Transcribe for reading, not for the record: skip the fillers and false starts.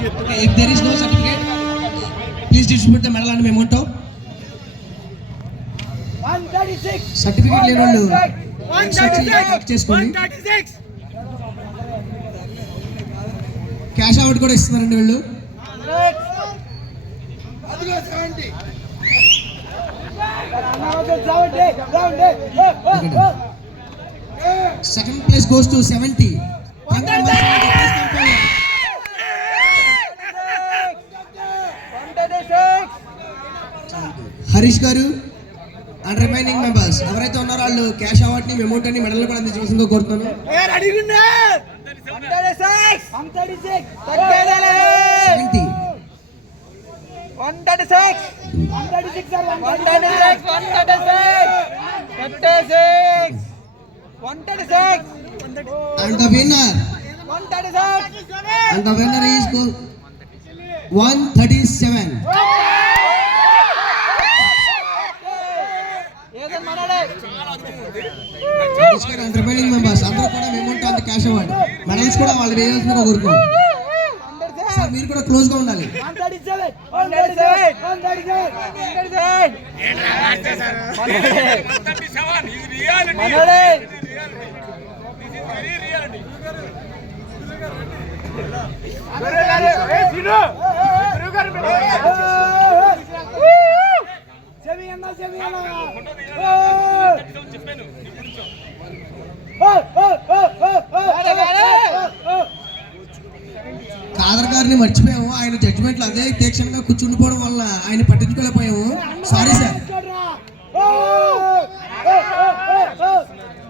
If there is no certificate, please distribute the medal and memento. 136. Certificate లేని వాళ్ళు కలెక్ట్ చేసుకోండి. Cash out కూడా ఇస్తున్నారండి వీళ్ళు. Second place goes to 70. హరీష్ గారు అండ్ రిమైనింగ్ మెంబర్స్ ఎవరైతే ఉన్నారో వాళ్ళు క్యాష్ అవార్డ్ ని మెమోట్ ని మెడల్ కూడా అందించవలసిందిగా కోరుతున్నాను. 136. And the winner is 137. And remaining members అందరూ కూడా మెమోట్ అండ్ క్యాష్ అవార్డ్ మెడల్స్ కూడా వాళ్ళు వేయాల్సిందిగా కోరుతున్నాం. సార్ మీరు కూడా క్లోజ్ గా ఉండాలి. కాదర్ గారిని మర్చిపోయాము. ఆయన జడ్జిమెంట్లు అదే తీక్షణంగా కూర్చుండిపోవడం వల్ల ఆయన పట్టించుకోలేకపోయాము. Sorry sir.